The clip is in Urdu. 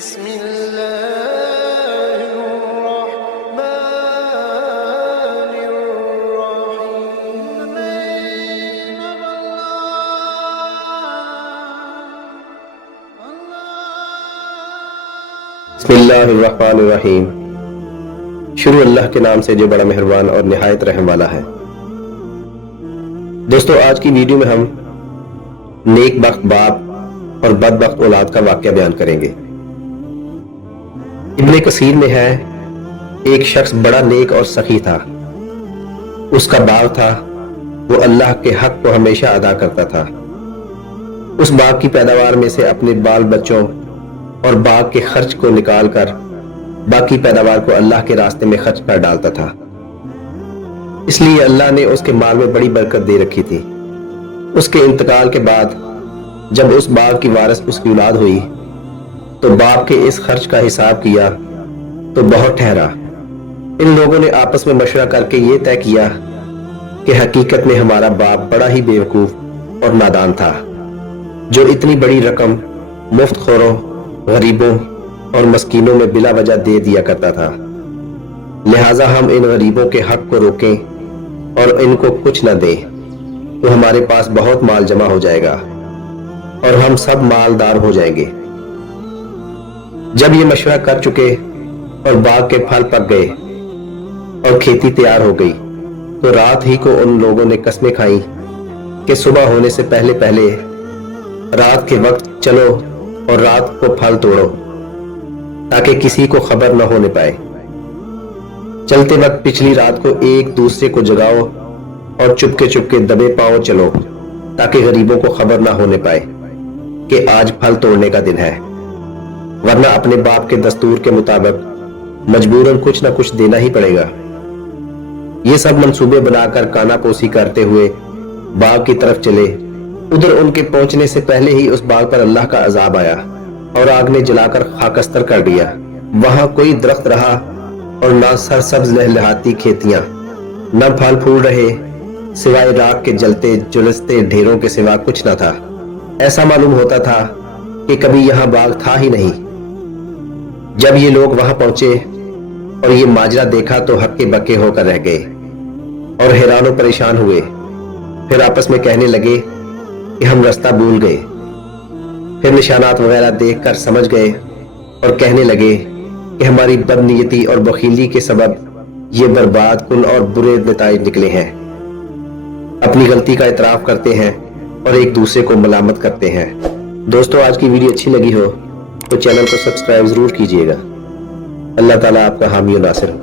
بسم الله الرحمن الرحيم. بسم اللہ الرحمن الرحیم. شروع اللہ کے نام سے جو بڑا مہربان اور نہایت رحم والا ہے. دوستو، آج کی ویڈیو میں ہم نیک بخت باپ اور بدبخت اولاد کا واقعہ بیان کریں گے. ابن کثیر میں ہے، ایک شخص بڑا نیک اور سخی تھا. اس کا باغ تھا، وہ اللہ کے حق کو ہمیشہ ادا کرتا تھا. اس باغ کی پیداوار میں سے اپنے بال بچوں اور باغ کے خرچ کو نکال کر باقی پیداوار کو اللہ کے راستے میں خرچ کر ڈالتا تھا. اس لیے اللہ نے اس کے مال میں بڑی برکت دے رکھی تھی. اس کے انتقال کے بعد جب اس باغ کی وارث اس کی اولاد ہوئی تو باپ کے اس خرچ کا حساب کیا تو بہت ٹھہرا. ان لوگوں نے آپس میں مشورہ کر کے یہ طے کیا کہ حقیقت میں ہمارا باپ بڑا ہی بیوقوف اور نادان تھا جو اتنی بڑی رقم مفت خوروں، غریبوں اور مسکینوں میں بلا وجہ دے دیا کرتا تھا. لہٰذا ہم ان غریبوں کے حق کو روکیں اور ان کو کچھ نہ دیں تو ہمارے پاس بہت مال جمع ہو جائے گا اور ہم سب مالدار ہو جائیں گے. جب یہ مشورہ کر چکے اور باغ کے پھل پک گئے اور کھیتی تیار ہو گئی تو رات ہی کو ان لوگوں نے قسمیں کھائیں کہ صبح ہونے سے پہلے پہلے رات کے وقت چلو اور رات کو پھل توڑو تاکہ کسی کو خبر نہ ہونے پائے. چلتے وقت پچھلی رات کو ایک دوسرے کو جگاؤ اور چپکے چپکے دبے پاؤں چلو تاکہ غریبوں کو خبر نہ ہونے پائے کہ آج پھل توڑنے کا دن ہے، ورنہ اپنے باپ کے دستور کے مطابق مجبوراً کچھ نہ کچھ دینا ہی پڑے گا. یہ سب منصوبے بنا کر کانا پوسی کرتے ہوئے باغ کی طرف چلے. ادھر ان کے پہنچنے سے پہلے ہی اس باغ پر اللہ کا عذاب آیا اور آگ نے جلا کر خاکستر کر دیا. وہاں کوئی درخت رہا اور نہ سرسبز لہلہاتی کھیتیاں، نہ پھل پھول رہے، سوائے راکھ کے جلتے جلستے ڈھیروں کے سوا کچھ نہ تھا. ایسا معلوم ہوتا تھا کہ کبھی یہاں باغ تھا ہی نہیں. جب یہ لوگ وہاں پہنچے اور یہ ماجرا دیکھا تو ہکے بکے ہو کر رہ گئے اور حیران و پریشان ہوئے. پھر آپس میں کہنے لگے کہ ہم رستہ بھول گئے. پھر نشانات وغیرہ دیکھ کر سمجھ گئے اور کہنے لگے کہ ہماری بدنیتی اور بخیلی کے سبب یہ برباد کن اور برے نتائج نکلے ہیں. اپنی غلطی کا اعتراف کرتے ہیں اور ایک دوسرے کو ملامت کرتے ہیں. دوستو، آج کی ویڈیو اچھی لگی ہو تو چینل کو سبسکرائب ضرور کیجیے گا. اللہ تعالیٰ آپ کا حامی و ناصر ہو.